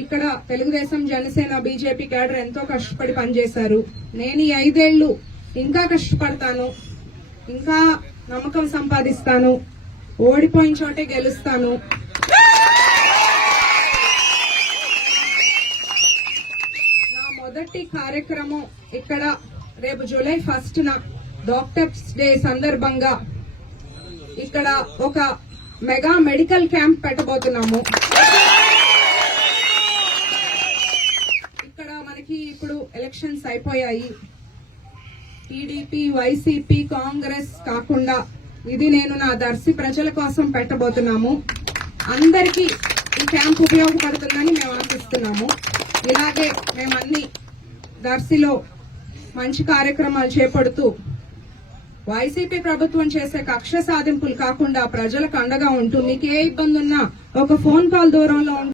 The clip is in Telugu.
ఇక్కడ తెలుగుదేశం, జనసేన, బీజేపీ క్యాడర్ ఎంతో కష్టపడి పనిచేశారు. నేను ఈ 5 ఏళ్లు ఇంకా కష్టపడతాను, ఇంకా నమ్మకం సంపాదిస్తాను, ఓడిపోయిన చోటే గెలుస్తాను. నా మొదటి కార్యక్రమం ఇక్కడ రేపు జూలై 1న డాక్టర్స్ డే సందర్భంగా ఇక్కడ ఒక మెగా మెడికల్ క్యాంప్ పెట్టబోతున్నాము. ఇక్కడ మనకి ఇప్పుడు ఎలక్షన్స్ అయిపోయాయి. టీడీపీ, వైసీపీ, కాంగ్రెస్ కాకుండా ఇది నేను నా దర్శి ప్రజల కోసం పెట్టబోతున్నాము. అందరికీ ఈ క్యాంప్ ఉపయోగపడుతుందని మేము ఆశిస్తున్నాము. ఇలాగే మేమన్ని దర్శిలో మంచి కార్యక్రమాలు చేపడుతూ వైసీపీ ప్రభుత్వం చేసే కక్ష సాధింపులు కాకుండా ప్రజలకు అండగా ఉంటూ మీకు ఏ ఇబ్బంది ఉన్నా ఒక ఫోన్ కాల్ దూరంలో